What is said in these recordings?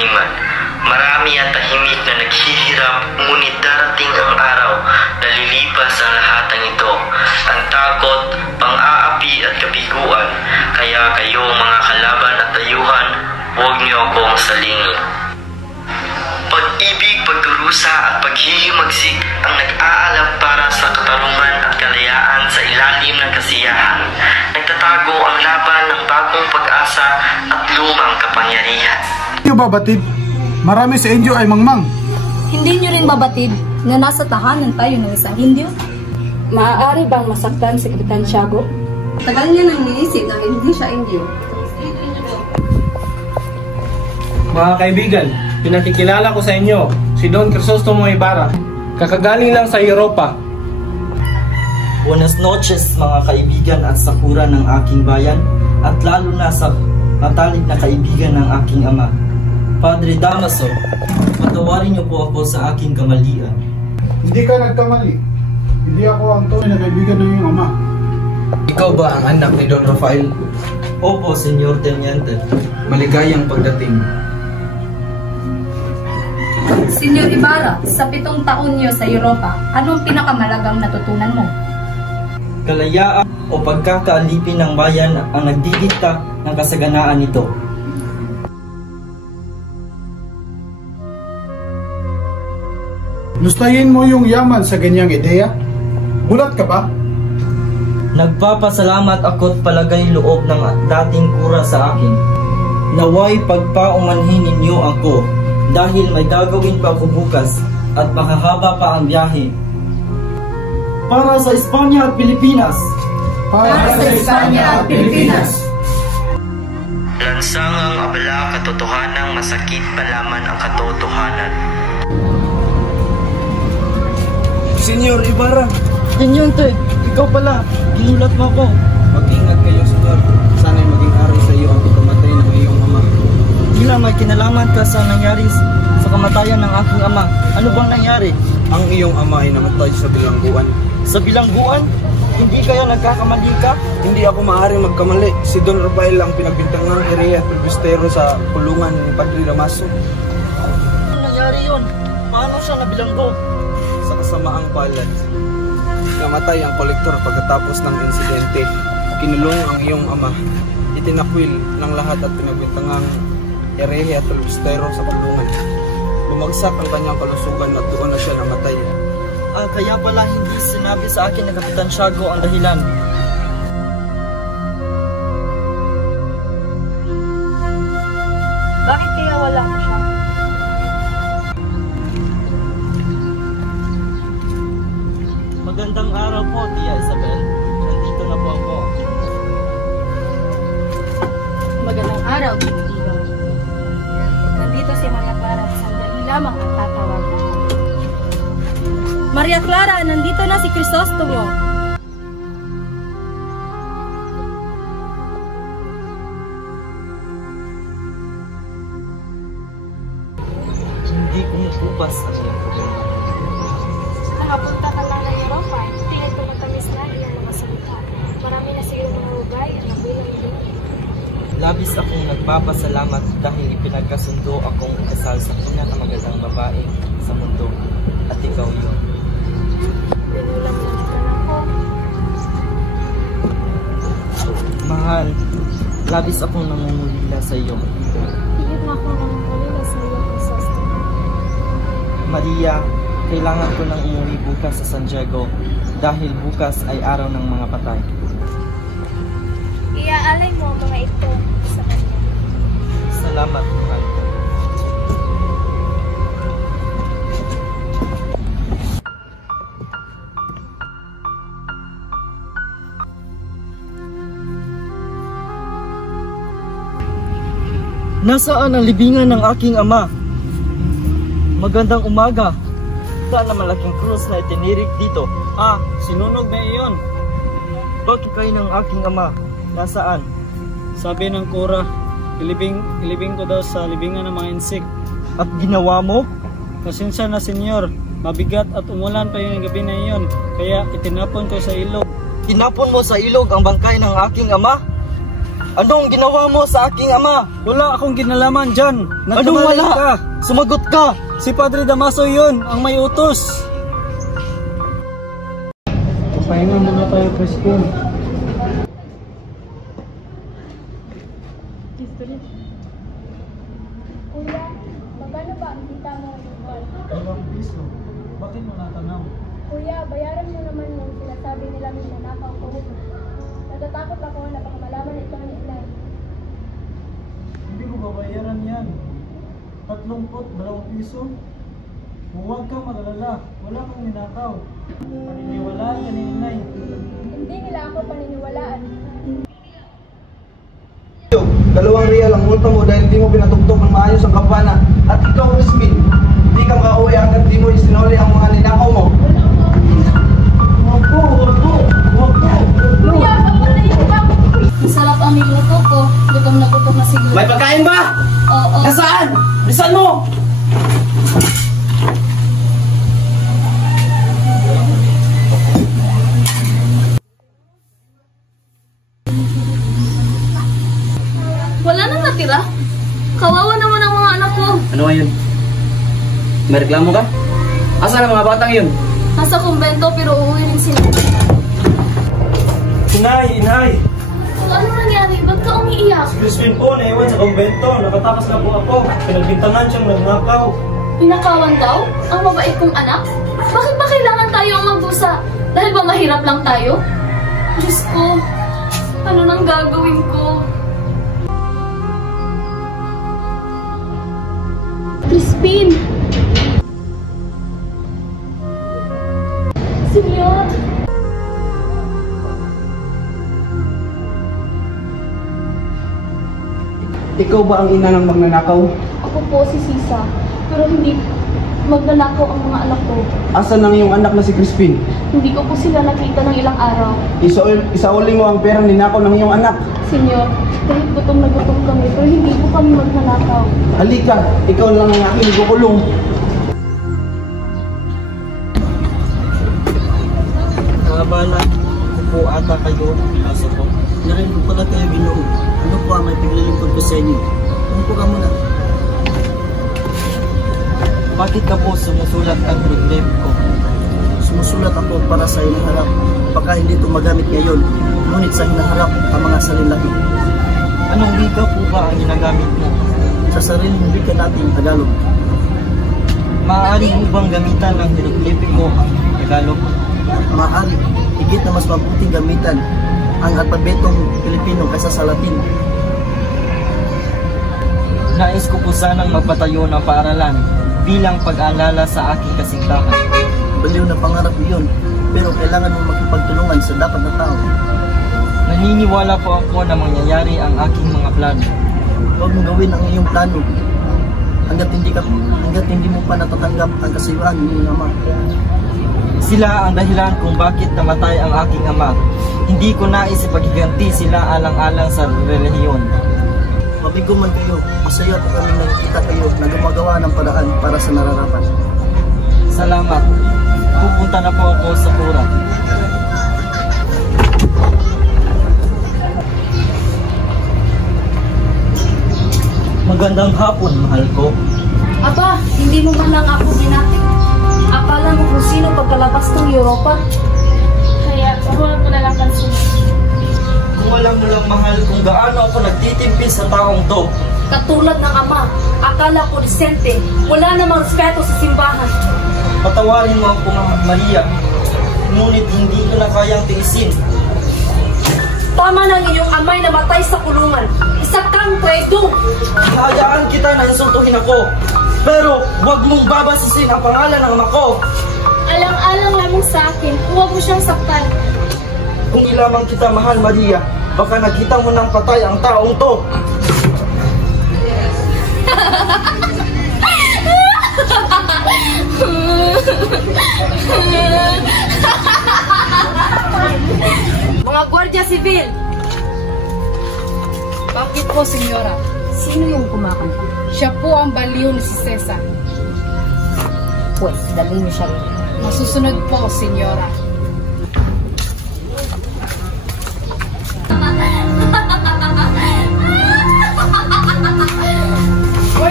kadiliman. Marami ang tahimik na naghihirap, ngunit darating ang araw na lilipas ang lahat ng ito. Ang takot, pang-aapi at kabiguan. Kaya kayo mga kalaban at dayuhan, huwag niyo akong salingin. Pag-ibig, pagdurusa at paghihimagsik ang nag-aalab para sa katarungan at kalayaan sa ilalim ng kasiyahan. Nagtatago ang laban ng bagong pag-asa at lumang kapangyarihan. Hindi ba batid? Marami sa inyo ay mangmang. Hindi nyo rin babatid na nasa tahanan tayo ng isang Indio? Maaari bang masaktan si Kapitan Tiago? Tagal niya nang iniisip na hindi siya Indio. Mga kaibigan, pinakikilala ko sa inyo si Don Crisostomo Ibarra. Kakagaling lang sa Europa. Buenas noches mga kaibigan at sakura ng aking bayan, at lalo na sa matalik na kaibigan ng aking ama, Padre Damaso. Patawarin niyo po ako sa aking kamalian. Hindi ka nagkamali. Hindi ako ang tunay na kaibigan ng iyong ama. Ikaw ba ang anak ni Don Rafael? Opo, Senyor Teniente. Maligayang pagdating. Senyor Ibarra, sa 7 taon niyo sa Europa, anong pinakamalagang natutunan mo? Kalayaan o pagkakaalipin ng bayan ang nagdidikta ng kasaganaan nito. Gustahin mo yung yaman sa ganyang ideya? Bulat ka ba? Nagpapasalamat ako't palagay loob ng dating kura sa akin. Naway pagpaumanhin ninyo ako dahil may gagawin pa ako bukas at makahaba pa ang biyahe. Para sa Espanya at Pilipinas! Para sa Espanya at Pilipinas! Lansangang abala katotohanang masakit palaman ang katotohanan. Senyor Ibarra, Teniente, ikaw pala. Ginulat mo ako. Mag-ingat kayo, Senyor. Sana'y maging aral sa iyo ang pagkamatay ng iyong ama. Hindi na may kinalaman ka sa nangyari sa kamatayan ng aking ama. Ano bang nangyari? Ang iyong ama ay namatay sa bilangguan. Sa bilangguan? Hindi kaya nagkakamali ka? Hindi ako maaaring magkamali. Si Don Rafael ang pinagbintangang area at Pilbistero sa kulungan ni Padre Damaso. Ano nangyari yun? Paano siya nabilanggo? Sa kasamaang palad, namatay ang kolektor pagkatapos ng insidente. Kinulong ang iyong ama. Itinakwil ng lahat at pinagbintangang area at Pilbistero sa kulungan. Bumagsak ang kanyang kalusugan at doon na siya namatay. Kaya pala hindi sinabi sa akin na Kapitan Tiago ang dahilan. Bakit kaya wala mo siya? Magandang araw po, Tia Isabel. Nandito na po ako. Magandang araw, kaibigan. Nandito si Maria Clara, sandali lamang ang tatawag. Maria Clara, nandito na si Crisostomo. Hindi kumukupas ang iyong problema. Nakapunta ka lang ng Europa, tingin ko matamis na iyong mga salita. Marami na siguro ng lugay at nabilang din. Labis akong nagpapasalamat dahil ipinagkasundo akong kasal sa pinakamagandang babae sa mundo. At ikaw yun. Pinulang na ka na ako. Mahal, labis akong nangungulila sa iyo. Higit na ako ng kanila sa iyo, Crisostomo. Maria, kailangan ko nang umuwi bukas sa San Diego dahil bukas ay araw ng mga patay. Iaalay mo ang mga ito sa kanya. Salamat, mahal. Nasaan ang libingan ng aking ama? Magandang umaga. Saan ang malaking krus na itinirik dito? Sinunog na iyon. Bakit kayo ng aking ama? Nasaan? sabi ng kura, ilibing ko daw sa libingan ng mga insik. At ginawa mo? Pasensya na senyor, mabigat at umulan pa yung gabi na iyon, kaya itinapon ko sa ilog. Tinapon mo sa ilog ang bangkay ng aking ama? Anong ginawa mo sa aking ama? Wala akong ginalaman dyan. Anong wala? Ka. Sumagot ka! Si Padre Damaso yun, ang may utos. Pahinga muna tayo, Crispin. Kuya, magkano ba ang kita mo ng buwan? 2 piso. Bakit mo natanaw? Kuya, bayaran mo naman yung sinasabi nila nanakaw ko. Natatakot ako na baka malaman ito ni Inay. Hindi ko babayaran yan. 32 piso. Huwag kang mag-alala. Wala kang ninakaw. Paniniwalaan ka ni Inay. Hindi nila ako paniniwalaan. 2 real ang multa mo dahil di mo pinatugtog ng maayos ang kampana. At ikaw, Crispin, hindi ka makauwi hanggang di mo isinuli ang mga ninakaw mo. Huwag ko! Kuya, papatayin mo ba? Masarap ang niluto ko. Gutom na gutom na siguro. May pagkain ba? Oo. Nasaan? Bilisan mo! Wala nang natira. Kawawa naman ang mga anak ko. Ano nga yun? May reklamo ka? Asan ang mga batang yun? Nasa kumbento pero uuwi rin sila. Inay! Ano nangyari? Ba't ka umiiyak? Crispin po, naiwan sa kumbento. Nakatakas na po ako. Pinagbintangan siyang nagnakaw. Pinakawan daw? Ang mabait kong anak? Bakit ba kailangan tayo ang magdusa? Dahil ba mahirap lang tayo? Diyos ko, ano nang gagawin ko? Crispin! Senyor! Ikaw ba ang ina ng magnanakaw? Ako po si Sisa, pero hindi magnanakaw ang mga anak ko. Asan ang iyong anak na si Crispin? Hindi ko po sila nakita ng ilang araw. Isauli mo ang perang ninakaw ng iyong anak. Senyor, kahit gutom na gutom kami, pero hindi po kami magnanakaw. Halika, ikaw lang ang aking igukulong. Nakabala ko po ata kayo. Kaso po, narinig ko pala kayo Ginoo. Ano po ang may piglilingkod ko sa inyo? Umupo ka muna. Bakit ka po sumusulat ang problem ko? Sumusulat ako para sa hinaharap. Baka hindi ito magamit ngayon, ngunit sa hinaharap ang mga salinlahi. Anong wika po ba ang ginagamit mo? Sa sariling wika natin, Tagalog. Maaari mo bang gamitan ng hieroglifiko ang Tagalog? Maaari. Higit na mas mabuting gamitan ang alpabetong Pilipino kaysa sa Latin. Nais ko po sanang magpatayo ng paaralan bilang pag-aalala sa aking kasintahan. Baliw na pangarap iyon, pero kailangan mo makipagtulungan sa dapat na tao. Naniniwala po ako na mangyayari ang aking mga plano. Huwag mo gawin ang iyong plano hanggat hindi mo pa natatanggap ang kasayuan ng iyong ama. Sila ang dahilan kung bakit namatay ang aking ama. Hindi ko nais ipaghiganti sila alang-alang sa relihiyon. Mabigo man kayo, masaya po kami nakikita kayo na gumagawa ng paraan para sa nararapat. Salamat. Pupunta na po ako sa pura. Magandang hapon, mahal ko. Aba, hindi mo man lang ako ginapit. Akala mo kung sino pagkalabas ng Europa? Kaya, huwag mo na lang pansin. Kung alam mo lang, mahal, kung gaano ako nagtitimpi sa taong to. Katulad ng ama, akala ko disente, wala namang respeto sa simbahan. Patawarin mo ako, Maria. Ngunit hindi ko na kayang tiisin. Tama na iyong amay na matay sa kulungan. Isa kang traidor. Hayaan kita na insultuhin ako. Pero huwag mong babasisin ang pangalan ng ama ko. Alang-alang lamang sa akin, huwag mo siyang saktan. Kung ilamang kita, mahal Maria, baka nakita mo ng patay ang taong to. Mga Guardia Civil! Bakit po, senyora? Sino yung kumakanta? Siya po ang baliw na si Cesar. Pues, dalhin niyo siya. Masusunod po, senyora.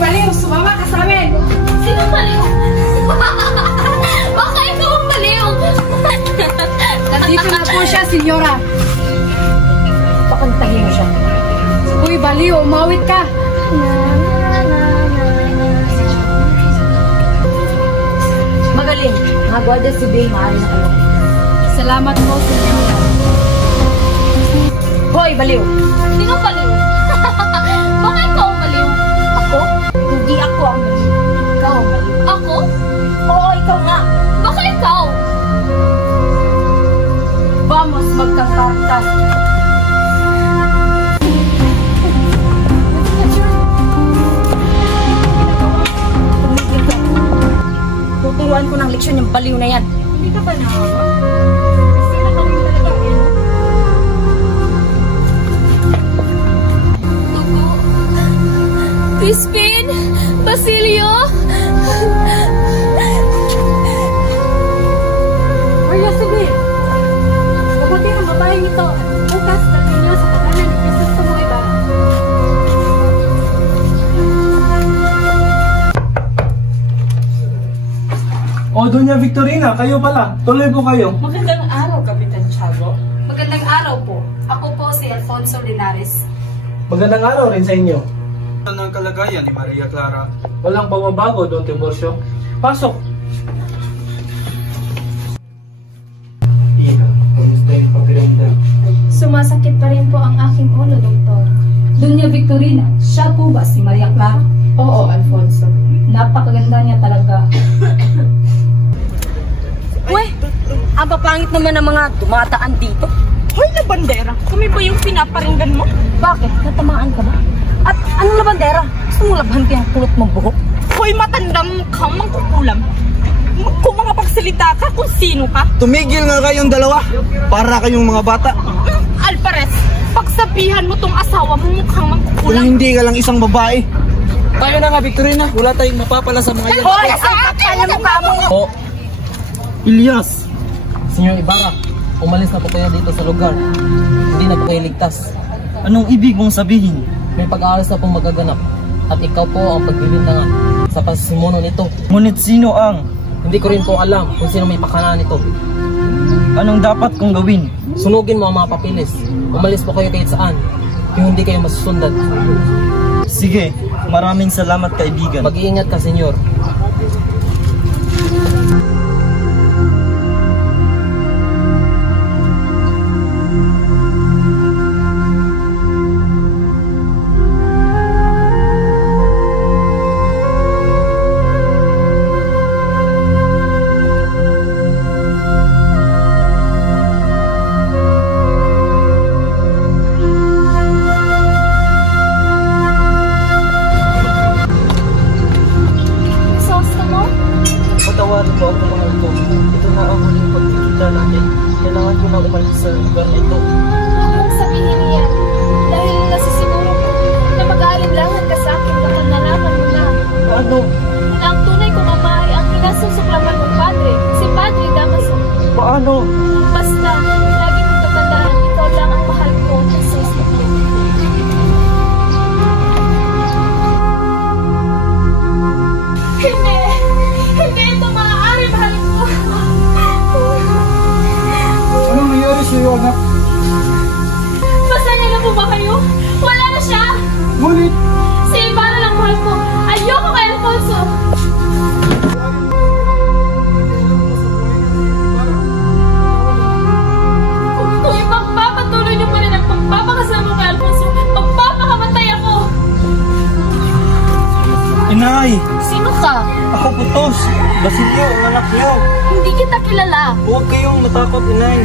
Baliw, sumama ka sa amin. Sino baliw? Baka ikaw ang baliw. Nandito na po siya, senyora. Pakantahin mo siya. Uy, baliw, umawit ka. Magaling. Mga gwardiya civil, maaari na kayo. Salamat po, senyora. Hoy, baliw. Sino baliw? Baka ikaw ang baliw. Ako? Hindi ako ang baliw. Ikaw ang baliw. Ako? Oo, ikaw nga. Baka ikaw? Vamos, magkangkartas. Tumigil ka. Tuturuan ko ng leksyon yung baliw na yan. Hindi ka ba nahawa? Sila ka rin talaga, eh, no? Crispin? Basilio? Arya, sige. Mabuti ng babaeng ito. Bukas, dalhin niyo sa tahanan ni Crisostomo Ibarra. O, Doña Victorina, kayo pala. Tuloy po kayo. Magandang araw, Kapitan Tiago. Magandang araw po. Ako po si Alfonso Linares. Magandang araw rin sa inyo. Ano ang kalagayan ni Maria Clara? Walang pagbabago, Don Tiburcio. Pasok. Iha, kamusta yung pakiramdam? Sumasakit pa rin po ang aking ulo, Doktor. Doña Victorina, siya po ba si Maria Clara? Oo, Alfonso. Napakaganda niya talaga. Uy, ang papangit naman ng mga dumataan dito. Hoy, na bandera! Kami ba yung pinaparinggan mo? Bakit? Natamaan ka ba? At anong na bandera? Gusto mong labhan kaya kulot mong buhok? Hoy, matandang mukhang mangkukulam. Kung mga pagsalita ka, kung sino ka. Tumigil nga kayong dalawa para kayong mga bata. Alvarez, pagsabihan mo tong asawa mo mukhang Kung mangkukulam. hindi ka lang isang babae. Tayo na nga, Victorina. Wala tayong mapapala sa mga yan. Hoy, ang kapal na mukha mo! Po, Ilyas! Senyor Ibarra, umalis na po kayo dito sa lugar. Hindi na po kayo ligtas. Anong ibig mong sabihin? May pag-aalas na pong magaganap. At ikaw po ang pagbibintangan sa pasisimuno nito. Ngunit sino ang? Hindi ko rin po alam kung sino may pakanan nito. Anong dapat kong gawin? Sunugin mo ang mga papilis. Umalis po kayo kahit saan. Kung hindi kayo masusundan. Sige, maraming salamat kaibigan. Mag-iingat ka, senyor. Patawarin mo ako, mahal ko. Ito na ang huling pagkikita natin. Kailangan ko na umalis sa lugar nito. Huwag sabihin niya. Dahil nasisiguro ko na mag-aalinlangan ka sa akin kapag nalaman mo na. Paano? Na ang tunay kong ama ay ang kinasusuklaman mong padre, si Padre Damaso. Paano? Basta, lagi mong tatandaan, ikaw lang ang mahal ko sa istorya. Hindi! Hindi ito maaari, mahal ko! Anong nangyari sa iyo, anak? Basta niya na po ba kayo? Wala na siya! Ngunit, Si Ibarra lang mahal ko! Ayoko kay Alfonso! Kung ipagpapatuloy niyo pa rin ang pagpapakasama kay Alfonso, magpapakamatay ako! Inay! Sino ka? Ako Putos! Basilio, ang anak niyo! Hindi kita kilala. Huwag kayong matakot, Inay.